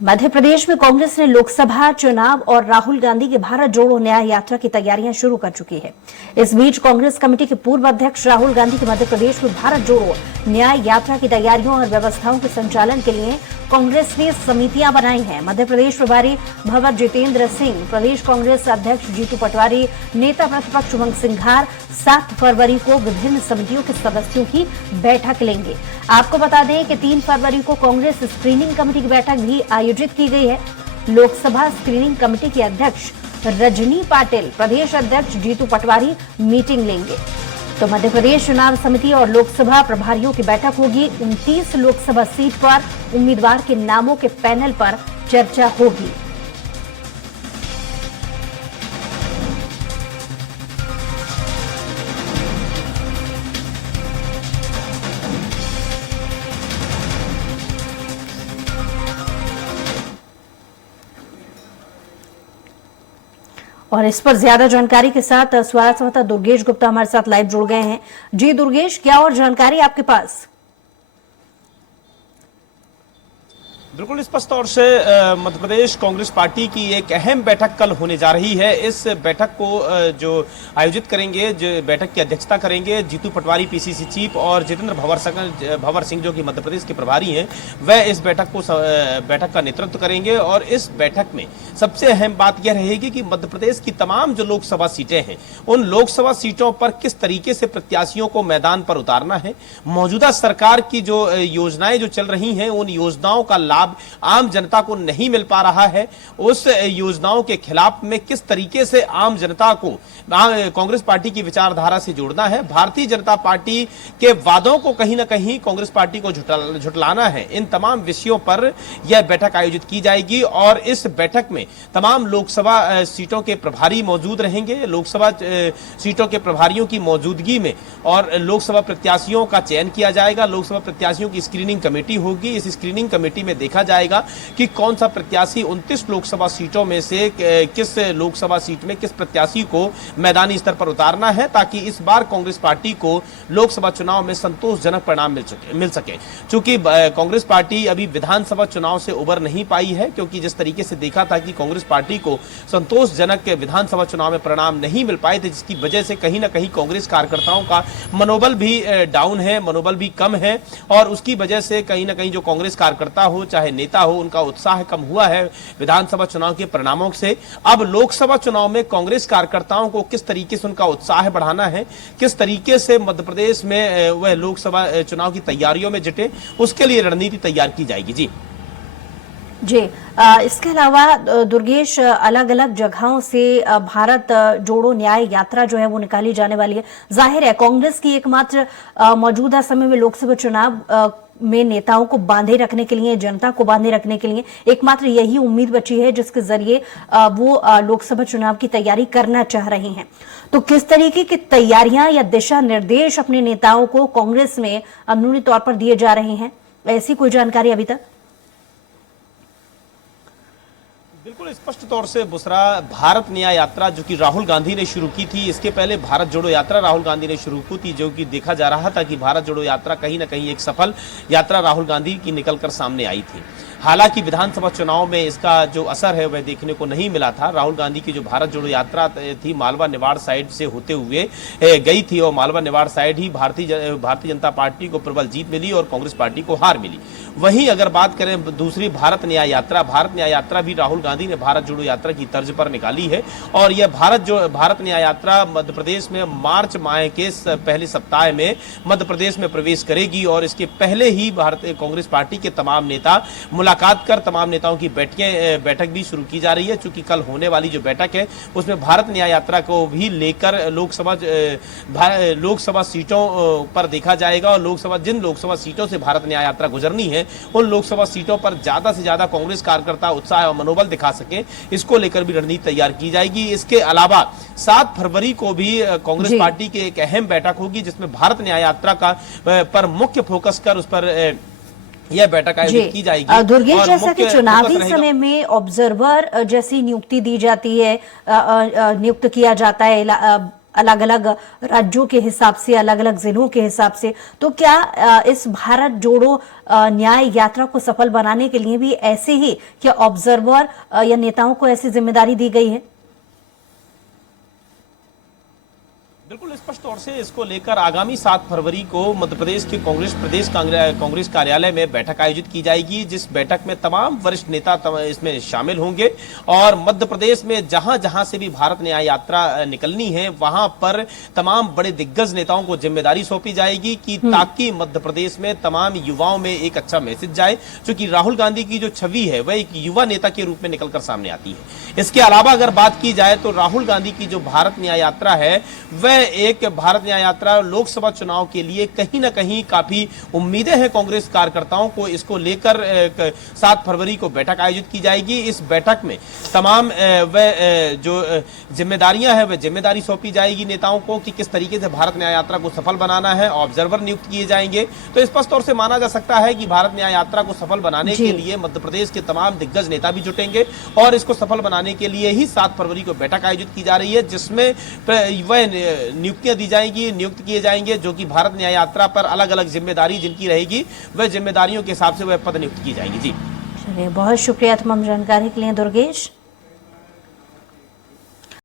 मध्य प्रदेश में कांग्रेस ने लोकसभा चुनाव और राहुल गांधी की भारत जोड़ो न्याय यात्रा की तैयारियां शुरू कर चुकी है। इस बीच कांग्रेस कमेटी के पूर्व अध्यक्ष राहुल गांधी की मध्य प्रदेश में भारत जोड़ो न्याय यात्रा की तैयारियों और व्यवस्थाओं के संचालन के लिए कांग्रेस ने समितियां बनाई हैं। मध्य प्रदेश प्रभारी भंवर जितेंद्र सिंह, प्रदेश कांग्रेस अध्यक्ष जीतू पटवारी, नेता प्रतिपक्ष उमंग सिंघार 7 फरवरी को विभिन्न समितियों के सदस्यों की बैठक लेंगे। आपको बता दें कि 3 फरवरी को कांग्रेस स्क्रीनिंग कमेटी की बैठक भी आयोजित की गई है। लोकसभा स्क्रीनिंग कमेटी के अध्यक्ष रजनी पाटिल, प्रदेश अध्यक्ष जीतू पटवारी मीटिंग लेंगे। तो मध्य प्रदेश चुनाव समिति और लोकसभा प्रभारियों की बैठक होगी। 29 लोकसभा सीट पर उम्मीदवार के नामों के पैनल पर चर्चा होगी। और इस पर ज्यादा जानकारी के साथ स्वराष्ट्र दुर्गेश गुप्ता हमारे साथ लाइव जुड़ गए हैं। जी दुर्गेश, क्या और जानकारी आपके पास? बिल्कुल स्पष्ट तौर से मध्य प्रदेश कांग्रेस पार्टी की एक अहम बैठक कल होने जा रही है। इस बैठक को जो आयोजित करेंगे, जो बैठक की अध्यक्षता करेंगे जीतू पटवारी पीसीसी चीफ और जितेंद्र भंवर सिंह जो कि मध्य प्रदेश के प्रभारी हैं, वह इस बैठक का नेतृत्व करेंगे। और इस बैठक में सबसे अहम बात यह रहेगी कि मध्य प्रदेश की तमाम जो लोकसभा सीटें हैं, उन लोकसभा सीटों पर किस तरीके से प्रत्याशियों को मैदान पर उतारना है। मौजूदा सरकार की जो योजनाएं जो चल रही हैं, उन योजनाओं का लाभ आम जनता को नहीं मिल पा रहा है। उस योजनाओं के खिलाफ में किस तरीके से आम जनता को कांग्रेस पार्टी की विचारधारा से जोड़ना है। भारतीय जनता पार्टी के वादों को कहीं ना कहीं कांग्रेस पार्टी को झुटलाना है। इन तमाम विषयों पर यह बैठक आयोजित की जाएगी और इस बैठक में तमाम लोकसभा सीटों के प्रभारी मौजूद रहेंगे। लोकसभा सीटों के प्रभारियों की मौजूदगी में और लोकसभा प्रत्याशियों का चयन किया जाएगा। लोकसभा प्रत्याशियों की स्क्रीनिंग कमेटी होगी। इस स्क्रीनिंग कमेटी में देखा जाएगा कि कौन सा प्रत्याशी 29 लोकसभा सीटों में से किस लोकसभा सीट में किस प्रत्याशी को मैदानी स्तर पर उतारना है, ताकि इस बार कांग्रेस पार्टी को लोकसभा चुनाव में संतोषजनक परिणाम मिल सके। चूंकि कांग्रेस पार्टी अभी विधानसभा चुनाव से उबर नहीं पाई है, क्योंकि जिस तरीके से देखा था कि कांग्रेस पार्टी को संतोषजनक विधानसभा चुनाव में परिणाम नहीं मिल पाए थे, जिसकी वजह से कहीं ना कहीं कांग्रेस कार्यकर्ताओं का मनोबल भी डाउन है, मनोबल भी कम है। और उसकी वजह से कहीं ना कहीं जो कांग्रेस कार्यकर्ता हो चाहे नेता हो, उनका उत्साह कम हुआ है विधानसभा चुनाव के परिणामों से। अब लोकसभा चुनाव में कांग्रेस कार्यकर्ताओं को किस तरीके से उनका उत्साह बढ़ाना है, किस तरीके से मध्य प्रदेश में वह लोकसभा चुनाव की तैयारियों में जुटे, उसके लिए रणनीति तैयार की जाएगी। जी इसके अलावा दुर्गेश, अलग अलग जगहों से भारत जोड़ो न्याय यात्रा जो है वो निकाली जाने वाली है। जाहिर है कांग्रेस की एकमात्र मौजूदा समय में लोकसभा चुनाव में नेताओं को बांधे रखने के लिए, जनता को बांधे रखने के लिए एकमात्र यही उम्मीद बची है जिसके जरिए वो लोकसभा चुनाव की तैयारी करना चाह रहे हैं। तो किस तरीके की तैयारियां या दिशा निर्देश अपने नेताओं को कांग्रेस में अंदरूनी तौर पर दिए जा रहे हैं, ऐसी कोई जानकारी अभी तक? बिल्कुल स्पष्ट तौर से बुसरा, भारत न्याय यात्रा जो कि राहुल गांधी ने शुरू की थी, इसके पहले भारत जोड़ो यात्रा राहुल गांधी ने शुरू की थी, जो कि देखा जा रहा था कि भारत जोड़ो यात्रा कहीं ना कहीं एक सफल यात्रा राहुल गांधी की निकलकर सामने आई थी। हालांकि विधानसभा चुनाव में इसका जो असर है वह देखने को नहीं मिला था। राहुल गांधी की जो भारत जोड़ो यात्रा थी मालवा निवाड़ साइड से होते हुए गई थी और मालवा निवाड़ साइड ही भारतीय जनता पार्टी को प्रबल जीत मिली और कांग्रेस पार्टी को हार मिली। वहीं अगर बात करें दूसरी भारत न्याय यात्रा भी राहुल गांधी ने भारत जोड़ो यात्रा की तर्ज पर निकाली है। और यह भारत न्याय यात्रा मध्य प्रदेश में मार्च माह के पहले सप्ताह में मध्य प्रदेश में प्रवेश करेगी और इसके पहले ही भारतीय कांग्रेस पार्टी के तमाम नेता मुलाकात कर तमाम नेताओं की बैठक भी शुरू की जा रही है। चूंकि कल होने वाली जो बैठक है उसमें भारत न्याय यात्रा को भी लेकर लोकसभा सीटों पर देखा जाएगा और जिन लोकसभा सीटों से भारत न्याय यात्रा गुजरनी है, उन लोकसभा सीटों पर ज्यादा से ज्यादा कांग्रेस कार्यकर्ता उत्साह और मनोबल दिखा सके, इसको लेकर भी रणनीति तैयार की जाएगी। इसके अलावा 7 फरवरी को भी कांग्रेस पार्टी की एक अहम बैठक होगी, जिसमें भारत न्याय यात्रा का पर मुख्य फोकस कर उस पर यह बैठक आयोजित की जाएगी। दुर्गेश, जैसा कि चुनावी समय में ऑब्जर्वर जैसी नियुक्ति दी जाती है, नियुक्त किया जाता है अलग अलग राज्यों के हिसाब से, अलग अलग जिलों के हिसाब से। तो क्या इस भारत जोड़ो न्याय यात्रा को सफल बनाने के लिए भी ऐसे ही क्या ऑब्जर्वर या नेताओं को ऐसी जिम्मेदारी दी गई है? बिल्कुल स्पष्ट तौर से इसको लेकर आगामी 7 फरवरी को मध्य प्रदेश के कांग्रेस कार्यालय में बैठक आयोजित की जाएगी, जिस बैठक में तमाम वरिष्ठ नेता इसमें शामिल होंगे और मध्य प्रदेश में जहां जहां से भी भारत न्याय यात्रा निकलनी है वहां पर तमाम बड़े दिग्गज नेताओं को जिम्मेदारी सौंपी जाएगी कि ताकि मध्य प्रदेश में तमाम युवाओं में एक अच्छा मैसेज जाए, क्योंकि राहुल गांधी की जो छवि है वह एक युवा नेता के रूप में निकलकर सामने आती है। इसके अलावा अगर बात की जाए तो राहुल गांधी की जो भारत न्याय यात्रा है वह एक भारत न्याय यात्रा लोकसभा चुनाव के लिए कहीं ना कहीं काफी उम्मीदें हैं कांग्रेस कार्यकर्ताओं को। इसको लेकर 7 फरवरी को बैठक आयोजित की जाएगी। इस बैठक में तमाम जो जिम्मेदारियां हैं वह जिम्मेदारी सौंपी जाएगी नेताओं को कि किस तरीके से भारत न्याय यात्रा को सफल बनाना है। ऑब्जर्वर नियुक्त किए जाएंगे। तो स्पष्ट तौर से माना जा सकता है कि भारत न्याय यात्रा को सफल बनाने के लिए मध्य प्रदेश के तमाम दिग्गज नेता भी जुटेंगे और इसको सफल बनाने के लिए ही 7 फरवरी को बैठक आयोजित की जा रही है, जिसमें वह नियुक्तियां दी जाएंगी, नियुक्त किए जाएंगे जो कि भारत न्याय यात्रा पर अलग अलग जिम्मेदारी जिनकी रहेगी वह जिम्मेदारियों के हिसाब से वह पद नियुक्त की जाएगी। जी चलिए, बहुत शुक्रिया तमाम जानकारी के लिए दुर्गेश।